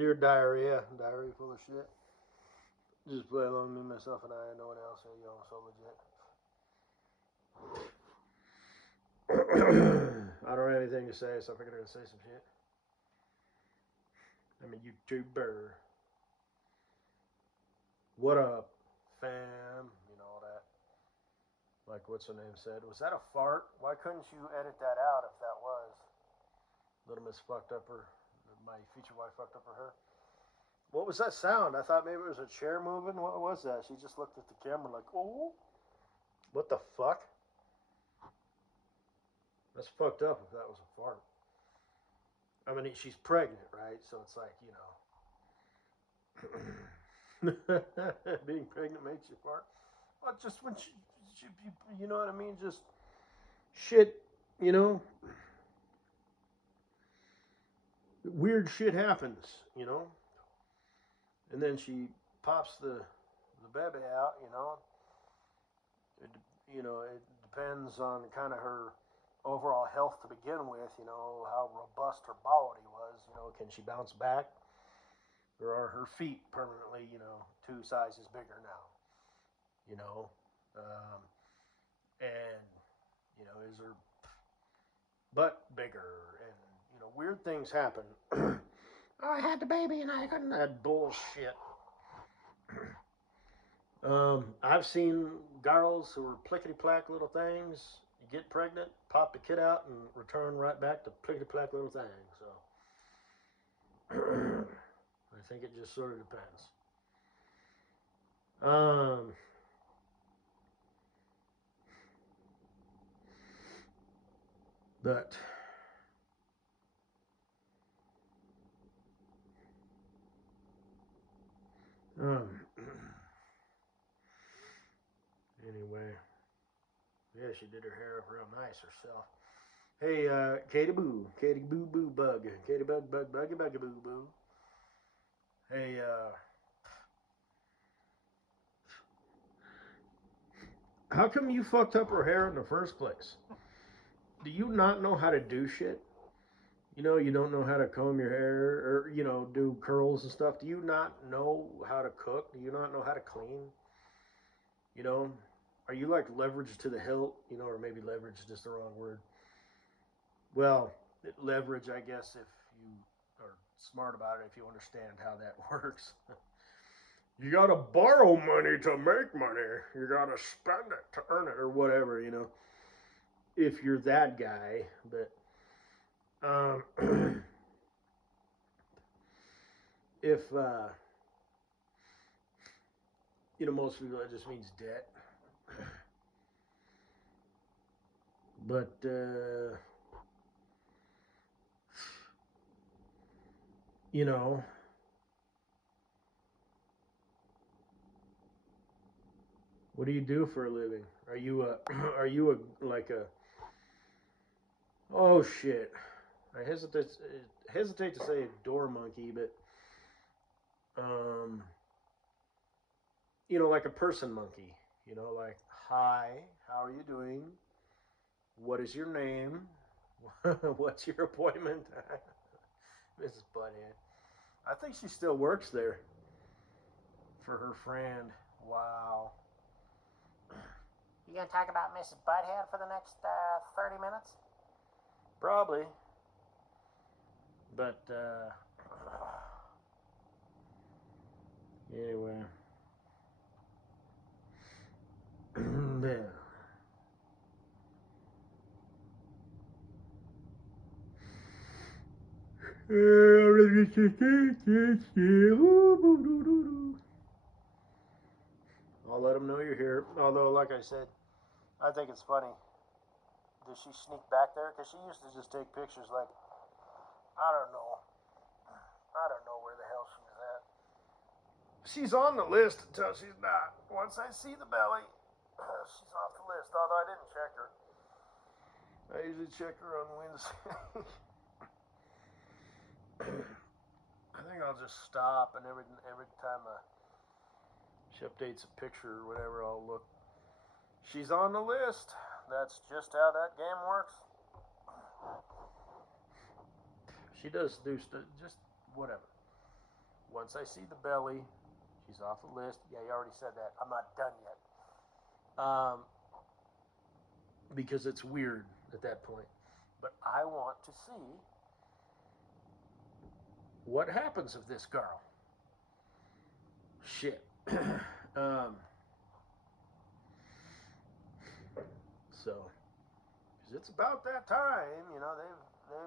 Dear diarrhea. Diarrhea full of shit. Just play along me, myself, and I, and no one else. Hey, yo, so legit. I don't have anything to say, so I figured I'd say some shit. I'm a YouTuber. What up, fam? You know all that. Like what's her name said. Was that a fart? Why couldn't you edit that out if that was? Little Miss fucked up her. My future wife fucked up her. What was that sound? I thought maybe it was a chair moving. What was that? She just looked at the camera like, oh, what the fuck? That's fucked up if that was a fart. I mean, she's pregnant, right? So it's like, you know, being pregnant makes you fart. Well, just when she, you know what I mean? Just shit, you know? Weird shit happens, you know? And then she pops the baby out, you know? It depends on kind of her overall health to begin with, you know, how robust her body was, you know, can she bounce back? Or are her feet permanently, you know, 2 sizes bigger now, you know? And, you know, is her butt bigger? And, you know, weird things happen. I had the baby and I couldn't. That bullshit. I've seen girls who are plickety-plack little things get pregnant, pop the kid out, and return right back to plickety-plack little things. So I think it just sort of depends. But anyway, yeah, she did her hair up real nice herself. Hey, Katie Boo Boo Bug, Katie Bug Buggy Buggy Boo Boo. Hey, how come you fucked up her hair in the first place? Do you not know how to do shit? You know, you don't know how to comb your hair or, you know, do curls and stuff. Do you not know how to cook? Do you not know how to clean? You know, are you like leveraged to the hilt? You know, or maybe leverage is just the wrong word. Well, leverage, I guess, if you are smart about it, if you understand how that works. You gotta borrow money to make money. You gotta spend it to earn it, or whatever, you know. If you're that guy, but if you know, most people that just means debt. But you know, what do you do for a living? Are you a are you a like a oh shit? I hesitate to say a door monkey, but um, you know, like a person monkey. You know, like hi, how are you doing? What is your name? What's your appointment? Mrs. Butthead. I think she still works there for her friend. Wow. You gonna talk about Mrs. Butthead for the next 30 minutes? Probably. But, anyway. Yeah. I'll let them know you're here. Although, like I said, I think it's funny. Does she sneak back there? Because she used to just take pictures like, I don't know. I don't know where the hell she's at. She's on the list until she's not. Once I see the belly, she's off the list. Although I didn't check her. I usually check her on Wednesday. I think I'll just stop and every time she updates a picture or whatever, I'll look. She's on the list. That's just how that game works. She does do just whatever. once I see the belly, she's off the list. Yeah, you already said that. I'm not done yet. Because it's weird at that point. But I want to see what happens of this girl. Shit. So, cause it's about that time, you know. They've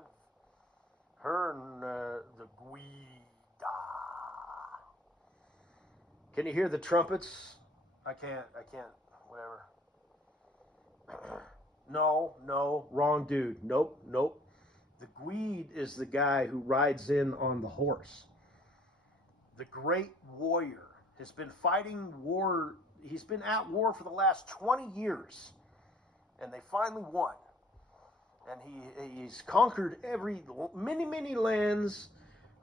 her and the Guida. Can you hear the trumpets? I can't. Whatever. No, wrong dude. Nope. The Guide is the guy who rides in on the horse. The great warrior has been fighting war. He's been at war for the last 20 years. And they finally won. And he's conquered many lands.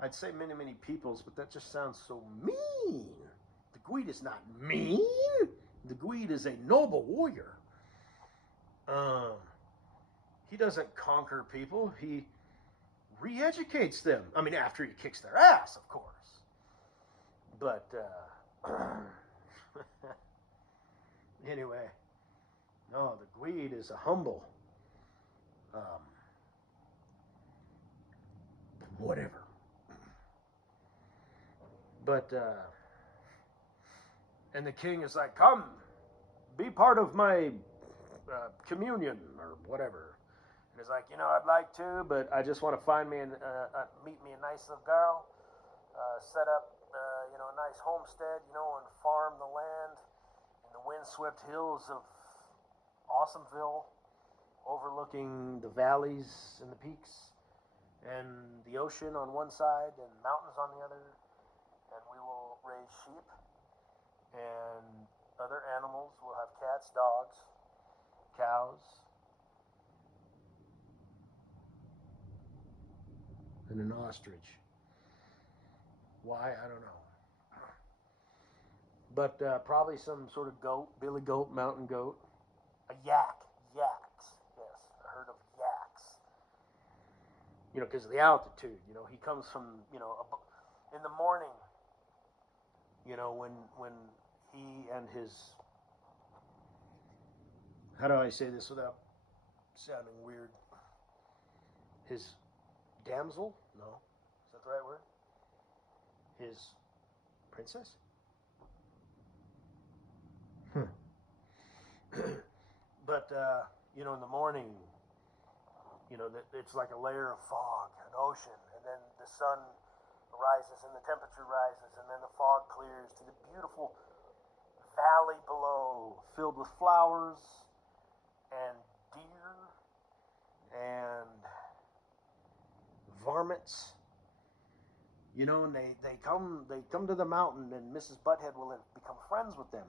I'd say many peoples, but that just sounds so mean. The Guide is not mean. The Guide is a noble warrior. He doesn't conquer people. He re-educates them. I mean, after he kicks their ass, of course. But, anyway, no, the Guide is a humble, whatever. But, and the king is like, come, be part of my communion or whatever. And he's like, you know, I'd like to, but I just want to find me meet me a nice little girl, set up, you know, a nice homestead, you know, and farm the land in the windswept hills of Awesomeville, overlooking the valleys and the peaks and the ocean on one side and mountains on the other. And we will raise sheep and other animals. We'll have cats, dogs, cows, and an ostrich. Why? I don't know. But probably some sort of goat, billy goat, mountain goat. A yaks. Yes, a herd of yaks. You know, because of the altitude. You know, he comes from, you know, in the morning, you know, when he and his, how do I say this without sounding weird? His damsel? No. Is that the right word? His princess? But, you know, in the morning, you know, it's like a layer of fog, an ocean, and then the sun rises and the temperature rises, and then the fog clears to the beautiful valley below, filled with flowers and deer and varmints. You know, and they come to the mountain, and Mrs. Butthead will become friends with them.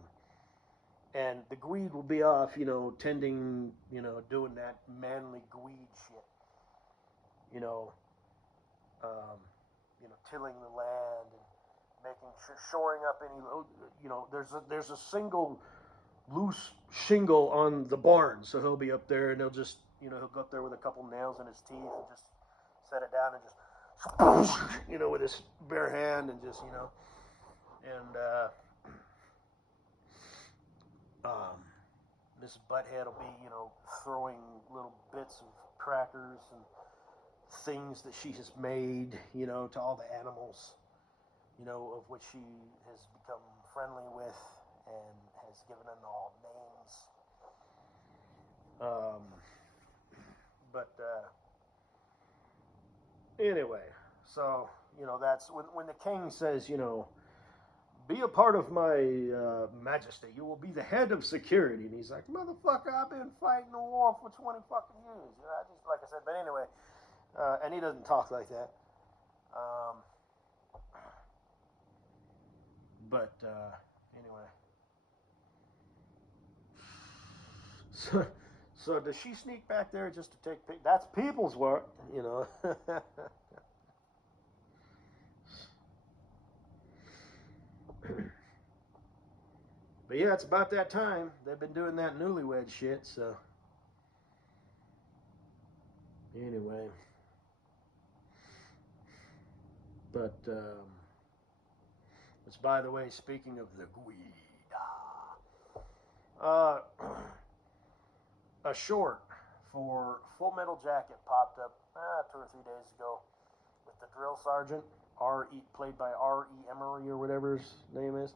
And the Guide will be off, you know, tending, you know, doing that manly Guide shit. You know, tilling the land and making sure, shoring up any, you know, there's a single loose shingle on the barn, so he'll be up there, and he'll just, you know, he'll go up there with a couple nails in his teeth and just set it down and just, you know, with his bare hand and just, you know, and Miss Butthead will be, you know, throwing little bits of crackers and things that she has made, you know, to all the animals, you know, of which she has become friendly with and has given them all names. But anyway, so, you know, that's when the king says, you know, be a part of my majesty. You will be the head of security. And he's like, motherfucker, I've been fighting the war for 20 fucking years. You know, I just, like I said, but anyway, and he doesn't talk like that. Anyway. So does she sneak back there just to take pic? That's people's work, you know. But yeah, it's about that time. They've been doing that newlywed shit, so. Anyway. But, Which, by the way, speaking of the weed, uh, a short for Full Metal Jacket popped up 2 or 3 days ago with the drill sergeant, played by R.E. Emery or whatever his name is.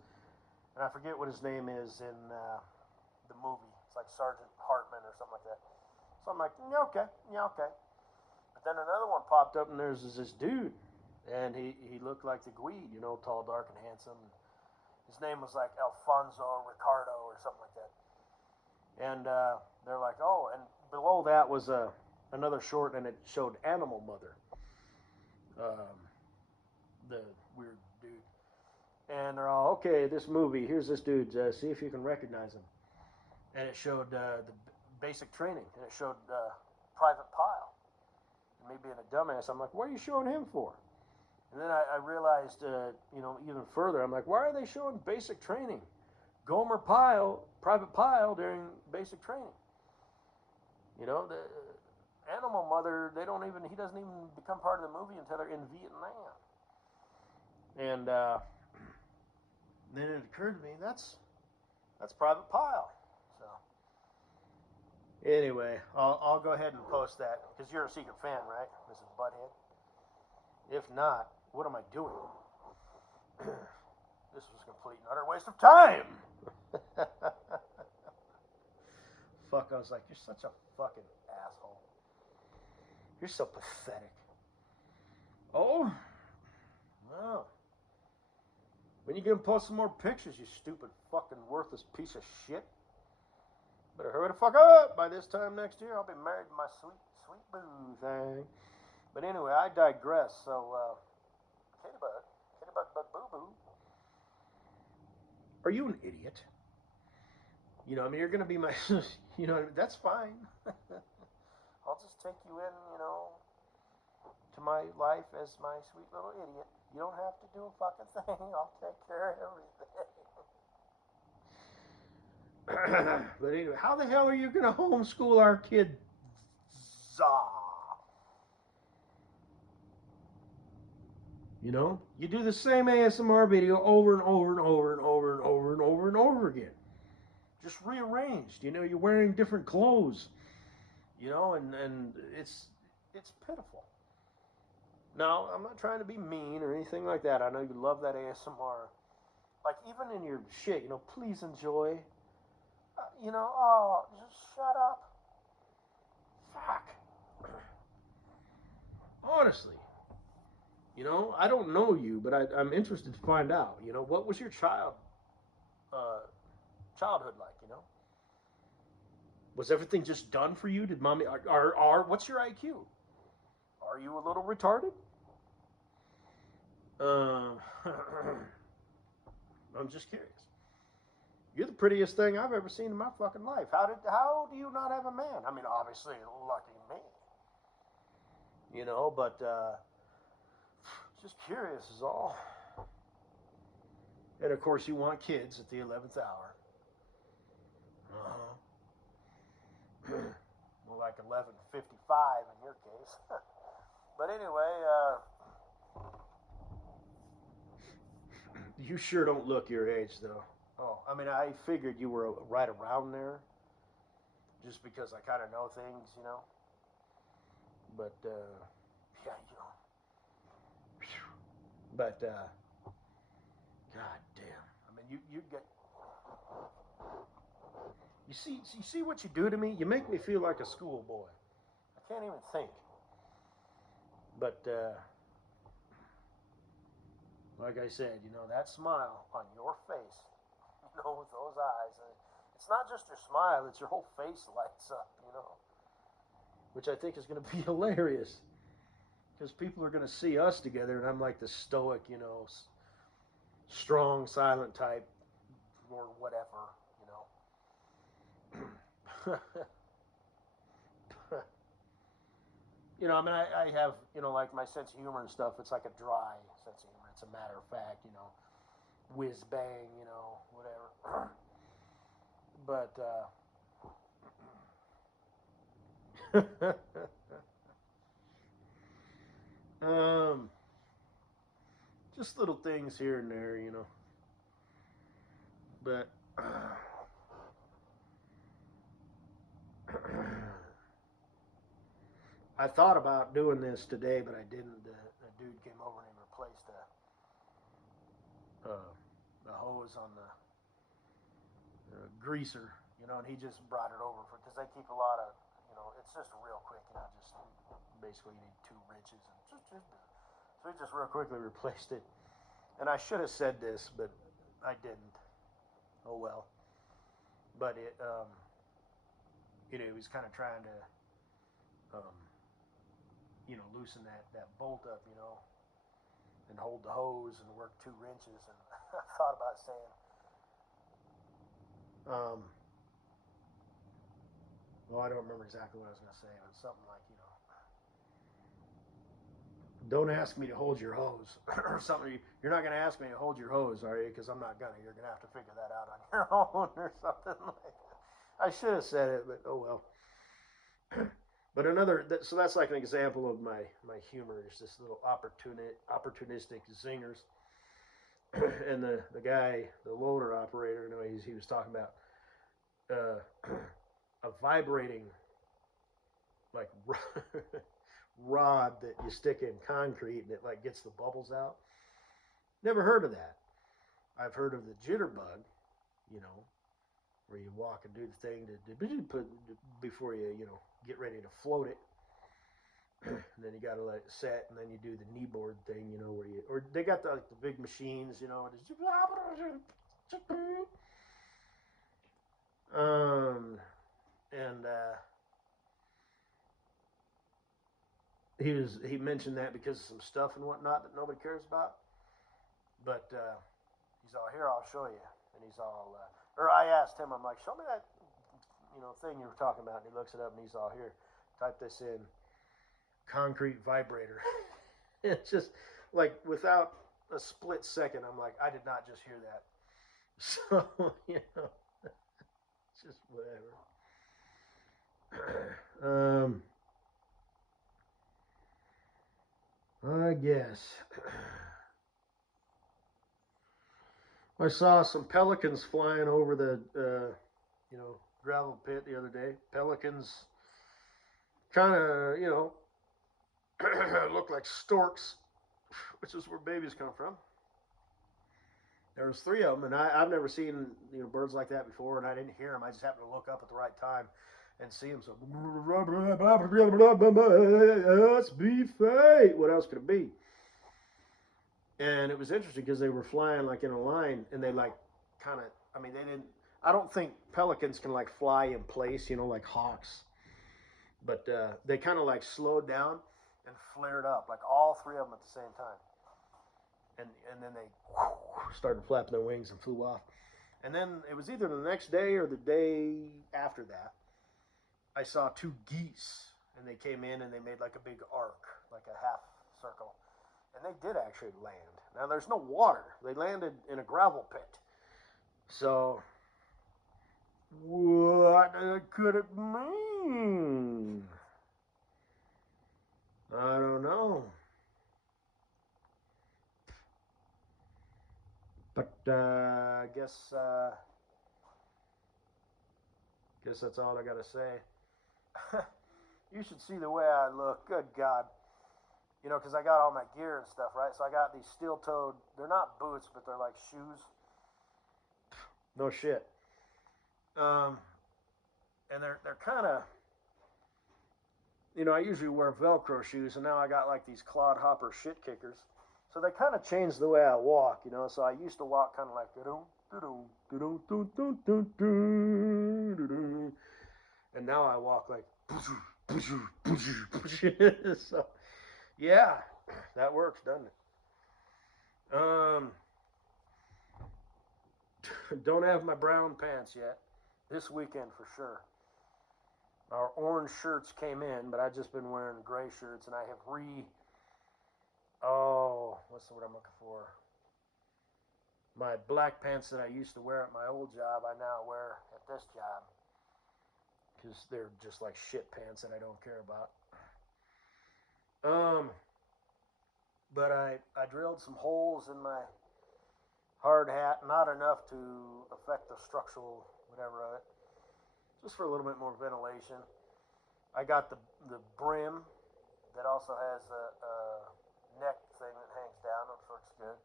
And I forget what his name is in the movie. It's like Sergeant Hartman or something like that. So I'm like, yeah, okay. But then another one popped up, and there's this dude. And he looked like the Gweed, you know, tall, dark, and handsome. His name was like Alfonso Ricardo or something like that. And they're like, oh, and below that was another short, and it showed Animal Mother, the weird dude. And they're all, okay, this movie, here's this dude, see if you can recognize him. And it showed the basic training, and it showed Private Pile. And me being a dumbass, I'm like, what are you showing him for? And then I realized, even further, I'm like, why are they showing basic training? Gomer Pyle, Private Pile during basic training. You know, the Animal Mother, he doesn't even become part of the movie until they're in Vietnam. And then it occurred to me, that's Private Pile. So, anyway, I'll go ahead and post that, because you're a secret fan, right, Mrs. Butthead? If not, what am I doing? This was a complete and utter waste of time. Fuck, I was like, you're such a fucking asshole. You're so pathetic. Oh? Well. When you gonna post some more pictures, you stupid fucking worthless piece of shit? Better hurry the fuck up. By this time next year, I'll be married to my sweet, sweet boo thing. But anyway, I digress. So, Katie Bud, boo boo. Are you an idiot? You know, I mean, you're gonna be my, you know, that's fine. I'll just take you in, you know, to my life as my sweet little idiot. You don't have to do a fucking thing. I'll take care of everything. But anyway, how the hell are you gonna homeschool our kid? You know, you do the same ASMR video over and over and over and over and over and over and over again. Just rearranged. You know, you're wearing different clothes. You know, and it's pitiful. Now, I'm not trying to be mean or anything like that. I know you love that ASMR. Like, even in your shit, you know, please enjoy. You know, oh, just shut up. Fuck. Honestly. You know, I don't know you, but I'm interested to find out. You know, what was your childhood like? You know, was everything just done for you? Did mommy? What's your IQ? Are you a little retarded? I'm just curious. You're the prettiest thing I've ever seen in my fucking life. How do you not have a man? I mean, obviously, lucky me. You know, but just curious is all. And of course, you want kids at the 11th hour. More like 11:55 in your case. But anyway, you sure don't look your age, though. Oh, I mean, I figured you were right around there, just because I kind of know things, you know. But yeah, you know. But god damn. I mean, you get. You see what you do to me? You make me feel like a schoolboy. I can't even think. But like I said, you know, that smile on your face, you know, with those eyes, it's not just your smile, it's your whole face lights up, you know. Which I think is going to be hilarious. Because people are going to see us together, and I'm like the stoic, you know, strong, silent type, or whatever, you know. You know, I mean, I have, you know, like my sense of humor and stuff, it's like a dry sense of humor. It's a matter of fact, you know, whiz bang, you know, whatever. But, just little things here and there, you know. But I thought about doing this today, but I didn't. The dude came over and he replaced a hose on the greaser, you know, and he just brought it over for because they keep a lot of, you know, it's just real quick, you know, just basically you need 2 wrenches and so he just real quickly replaced it. And I should have said this, but I didn't. Oh well. But it, you know, he was kind of trying to, you know, loosen that bolt up, you know, and hold the hose and work 2 wrenches. And I thought about saying, well, I don't remember exactly what I was going to say. It was something like, you know, don't ask me to hold your hose or something. You're not going to ask me to hold your hose, are you? Because I'm not going to. You're going to have to figure that out on your own or something like that. I should have said it, but oh well. But so that's like an example of my humor. Is this little opportunistic zingers. And the guy, the loader operator, you know, he was talking about a vibrating like rod that you stick in concrete and it like gets the bubbles out. Never heard of that. I've heard of the jitterbug, you know, where you walk and do the thing to put before you get ready to float it. And then you got to let it set, and then you do the kneeboard thing, you know, or they got the big machines, you know, and he mentioned that because of some stuff and whatnot that nobody cares about. But he's all, here, I'll show you. And he's all, or I asked him, I'm like, show me that, you know, thing you were talking about. And he looks it up and he's all, here, type this in, concrete vibrator. It's just like without a split second, I'm like, I did not just hear that. So, you know, it's just whatever. I guess. I saw some pelicans flying over the, gravel pit the other day. Pelicans kind of, you know, look like storks, which is where babies come from. There was 3 of them, and I've never seen, you know, birds like that before, and I didn't hear them. I just happened to look up at the right time and see them. So, let's be fate. What else could it be? And it was interesting because they were flying like in a line, and they like kind of, I mean, they didn't, I don't think pelicans can like fly in place, you know, like hawks. But they kind of like slowed down and flared up, like all 3 of them at the same time. And then they started flapping their wings and flew off. And then it was either the next day or the day after that, I saw 2 geese, and they came in and they made like a big arc, like a half circle. And they did actually land. Now, there's no water. They landed in a gravel pit. So, what could it mean? I don't know. But I guess that's all I got to say. You should see the way I look. Good God. You know, because I got all my gear and stuff, right? So I got these steel-toed, they're not boots, but they're like shoes. No shit. And they're kind of, you know, I usually wear Velcro shoes, and now I got like these clodhopper shit kickers. So they kind of changed the way I walk, you know. So I used to walk kind of like, and now I walk like, so. Yeah, that works, doesn't it? Don't have my brown pants yet. This weekend for sure. Our orange shirts came in, but I've just been wearing gray shirts, and I have what's the word I'm looking for? My black pants that I used to wear at my old job, I now wear at this job. Because they're just like shit pants that I don't care about. But I drilled some holes in my hard hat, not enough to affect the structural whatever of it, just for a little bit more ventilation. I got the brim that also has a neck thing that hangs down, which looks good.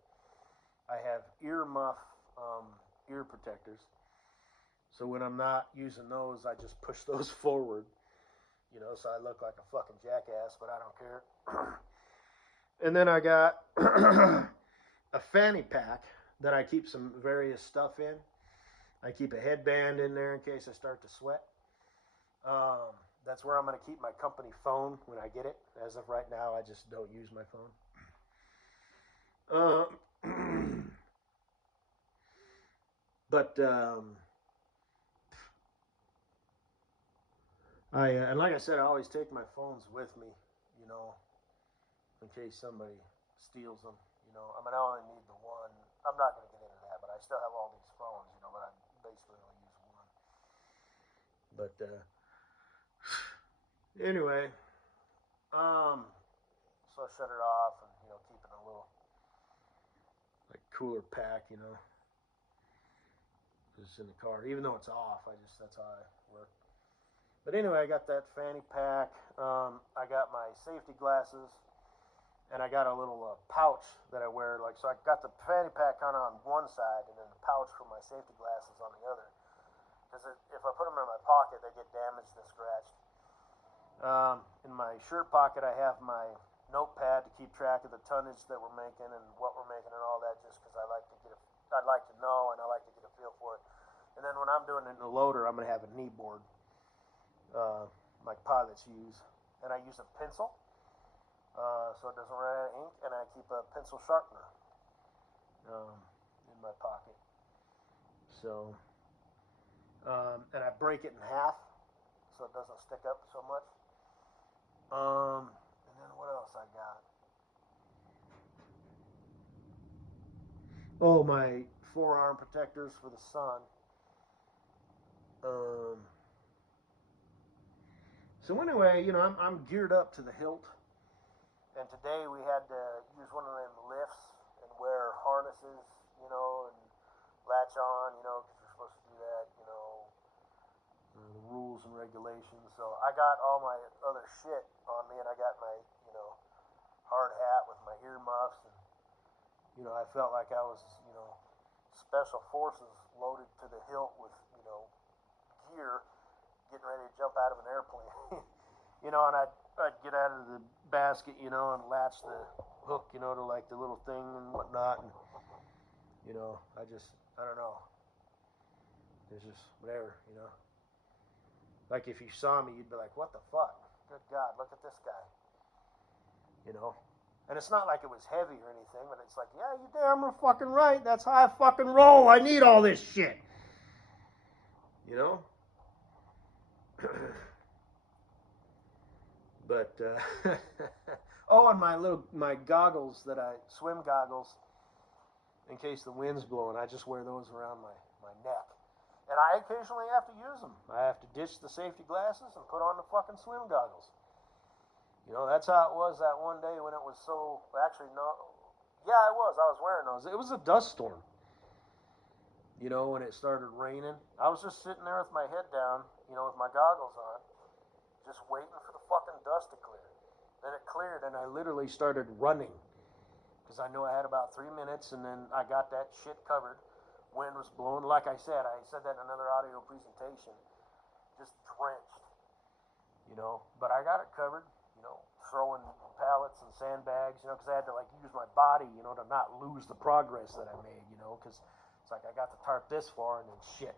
I have ear muff ear protectors. So when I'm not using those, I just push those forward, so I look like a fucking jackass, but I don't care. And then I got a fanny pack that I keep some various stuff in. I keep a headband in there in case I start to sweat. That's where I'm going to keep my company phone when I get it. As of right now, I just don't use my phone. But and like I said, I always take my phones with me, in case somebody steals them. I mean, I only need the one. I'm not going to get into that, but I still have all these phones, but I basically only use one. But anyway, so I shut it off and keep it in a little like cooler pack, just in the car. Even though it's off, that's how I work. But anyway, I got that fanny pack. I got my safety glasses, and I got a little pouch that I wear. So I got the fanny pack kind of on one side, and then the pouch for my safety glasses on the other. Because if I put them in my pocket, they get damaged and scratched. In my shirt pocket, I have my notepad to keep track of the tonnage that we're making and what we're making and all that. Just because I'd like to know and I like to get a feel for it. And then when I'm doing it in the loader, I'm gonna have a knee board. Like pilots use, and I use a pencil, so it doesn't run out of ink, and I keep a pencil sharpener in my pocket. So, and I break it in half so it doesn't stick up so much. And then what else I got? Oh, my forearm protectors for the sun. So anyway, I'm geared up to the hilt, and today we had to use one of them lifts and wear harnesses, and latch on, because we're supposed to do that, the rules and regulations. So I got all my other shit on me, and I got my, hard hat with my ear muffs, and I felt like I was, special forces loaded to the hilt with, gear, getting ready to jump out of an airplane. And I'd get out of the basket, and latch the hook, to like the little thing and whatnot. And, I don't know. It's just whatever, Like if you saw me, you'd be like, what the fuck? Good God, look at this guy. And it's not like it was heavy or anything, but it's like, yeah, you damn fucking right. That's how I fucking roll. I need all this shit. But oh, and my goggles swim goggles, in case the wind's blowing, I just wear those around my neck. And I occasionally have to use them. I have to ditch the safety glasses and put on the fucking swim goggles. That's how it was that one day when it was so, actually no, yeah, it was. I was wearing those. It was a dust storm. When it started raining, I was just sitting there with my head down, with my goggles on, just waiting for the fucking dust to clear. Then it cleared, and I literally started running because I knew I had about 3 minutes, and then I got that shit covered. Wind was blowing. Like I said that in another audio presentation, just drenched, But I got it covered, throwing pallets and sandbags, because I had to use my body, to not lose the progress that I made, because it's like I got the tarp this far, and then shit.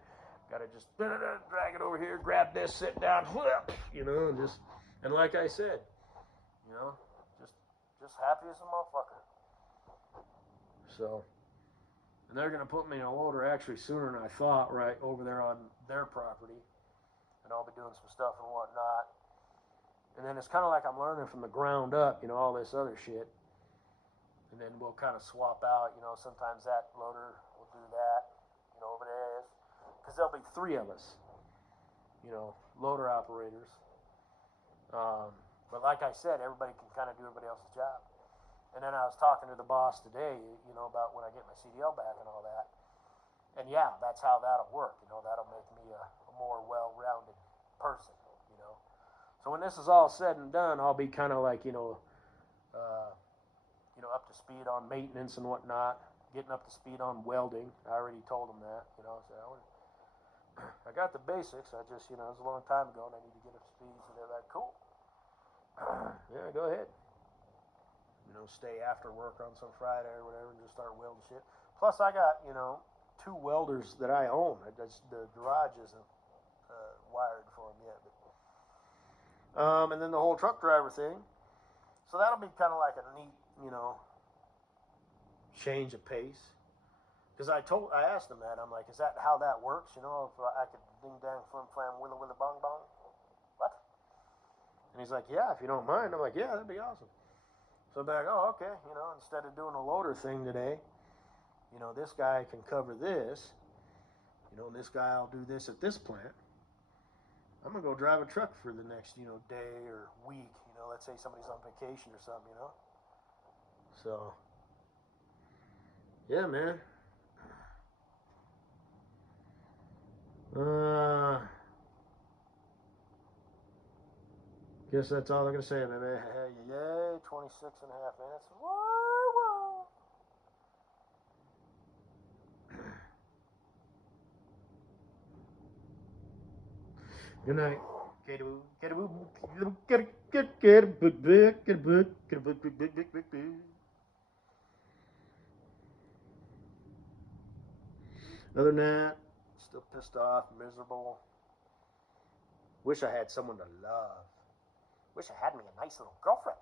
Gotta just drag it over here, grab this, sit down, and like I said, just happy as a motherfucker. So, and they're gonna put me in a loader actually sooner than I thought, right over there on their property, and I'll be doing some stuff and whatnot. And then it's kind of like I'm learning from the ground up, all this other shit. And then we'll kind of swap out, sometimes that loader will do that, over there is. Because there'll be 3 of us, loader operators. But like I said, everybody can kind of do everybody else's job. And then I was talking to the boss today, you know, about when I get my CDL back and all that. And yeah, that's how that'll work. You know, that'll make me a more well-rounded person, you know. So when this is all said and done, I'll be kind of like, up to speed on maintenance and whatnot, getting up to speed on welding. I already told them that, you know. So I got the basics. I just, it was a long time ago, and I need to get up to speed. So they're like, cool. Yeah, go ahead. You know, stay after work on some Friday or whatever and just start welding shit. Plus, I got, 2 welders that I own. The garage isn't wired for them yet. But, and then the whole truck driver thing. So that'll be kind of like a neat, change of pace. Because I asked him that. I'm like, is that how that works? You know, if I could ding dang flim flam willa willa bong bong. What? And he's like, yeah, if you don't mind. I'm like, yeah, that'd be awesome. So I'm like, oh, okay. You know, instead of doing a loader thing today, this guy can cover this. This guy will do this at this plant. I'm going to go drive a truck for the next, day or week. Let's say somebody's on vacation or something, So, yeah, man. Guess that's all I'm going to say, man. Yay, 26 and a half minutes. Woo, woo. Good night. Get a book, get a book, get a book, get a book, get a book, get a book. Other than that, still pissed off, miserable. Wish I had someone to love. Wish I had me a nice little girlfriend.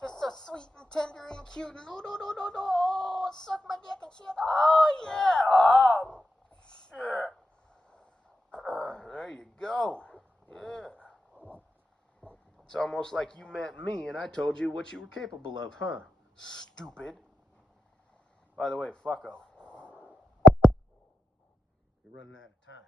Just so sweet and tender and cute and no, suck my dick and shit. Oh yeah, oh shit. There you go. Yeah. It's almost like you met me and I told you what you were capable of, huh? Stupid. By the way, fucko. You're running out of time.